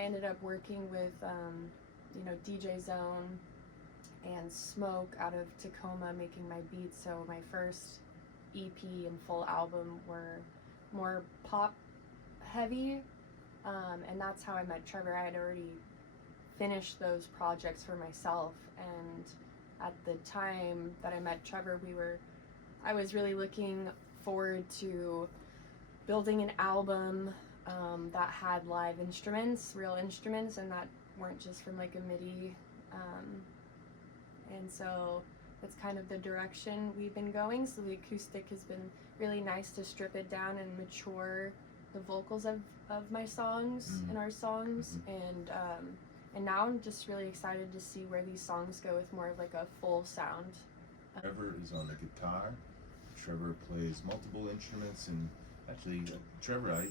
I ended up working with, DJ Zone and Smoke out of Tacoma making my beats. So my first EP and full album were more pop heavy, and that's how I met Trevor. I had already finished those projects for myself, and at the time that I met Trevor, I was really looking forward to building an album that had live instruments, real instruments, and that weren't just from like a MIDI. And so that's kind of the direction we've been going. So the acoustic has been really nice to strip it down and mature the vocals of my songs and our songs. And now I'm just really excited to see where these songs go with more of like a full sound. Trevor is on the guitar. Trevor plays multiple instruments, and actually, Trevor,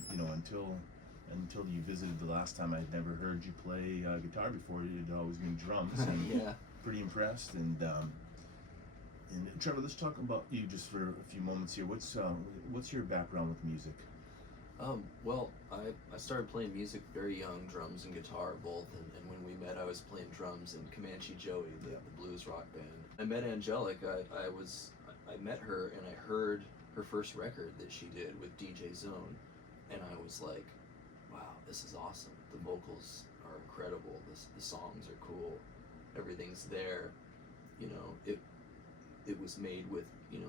until you visited the last time, I'd never heard you play guitar before. You'd always been drums, and yeah, pretty impressed. And Trevor, let's talk about you just for a few moments here. What's your background with music? Well, I started playing music very young, drums and guitar both, and when we met I was playing drums in Comanche Joey, the blues rock band. I met Angelic. I met her and I heard her first record that she did with DJ Zone, and I was like, wow, this is awesome. The vocals are incredible, the songs are cool, everything's there. It was made with,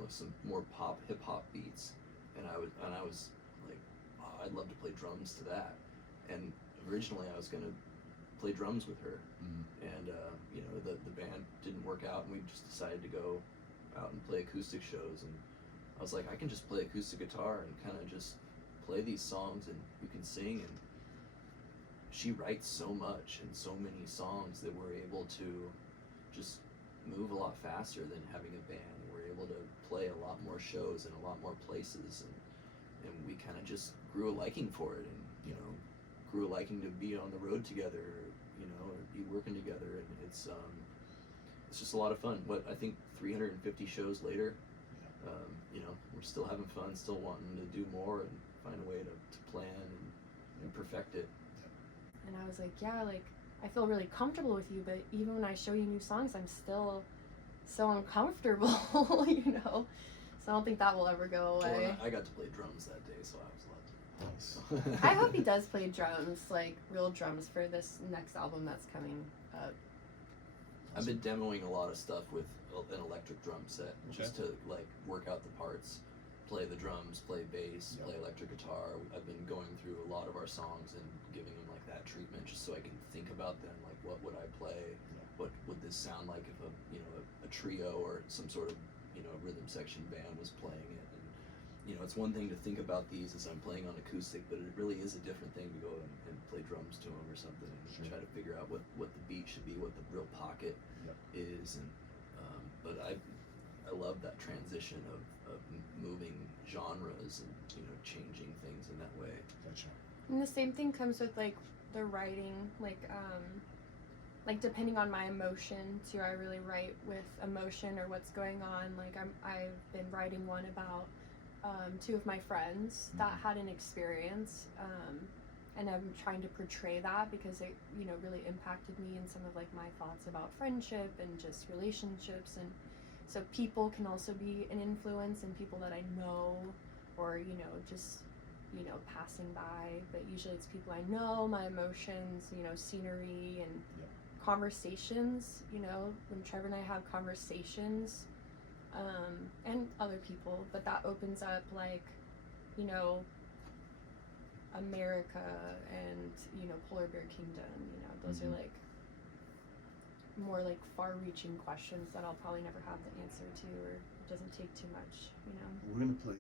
some more pop, hip-hop beats, and I was like, oh, I'd love to play drums to that. And originally I was going to play drums with her, and the band didn't work out, and we just decided to go out and play acoustic shows. And I was like, I can just play acoustic guitar and kind of just play these songs, and you can sing. And she writes so much and so many songs that we're able to just move a lot faster than having a band. We're able to play a lot more shows in a lot more places, and we kind of just grew a liking for it, and grew a liking to be on the road together, or be working together. And it's just a lot of fun. I think 350 shows later, we're still having fun, still wanting to do more and find a way to plan and perfect it. And I was like, yeah, like, I feel really comfortable with you, but even when I show you new songs, I'm still so uncomfortable, So I don't think that will ever go away. Well, I got to play drums that day, so I was allowed to. Nice. I hope he does play drums, like real drums, for this next album that's coming up. I've been demoing a lot of stuff with an electric drum set, just to like work out the parts, play the drums, play bass, play electric guitar. I've been going through a lot of our songs and giving them like that treatment, just so I can think about them, like what would I play, what would this sound like if a trio or some sort of rhythm section band was playing it. And it's one thing to think about these as I'm playing on acoustic, but it really is a different thing to go and play drums to them or something, and try to figure out what the beat should be, what the real pocket is. And but I love that transition of moving genres and changing things in that way. Gotcha. And the same thing comes with like the writing, like depending on my emotion too. I really write with emotion or what's going on. Like I've been writing one about two of my friends that had an experience, and I'm trying to portray that because it really impacted me in some of like my thoughts about friendship and just relationships. And so people can also be an influence, and people that I know, or just passing by, but usually it's people I know, my emotions, scenery and conversations, when Trevor and I have conversations, and other people, but that opens up like, America and, Polar Bear Kingdom, those are like more like far-reaching questions that I'll probably never have the answer to, or it doesn't take too much, We're gonna play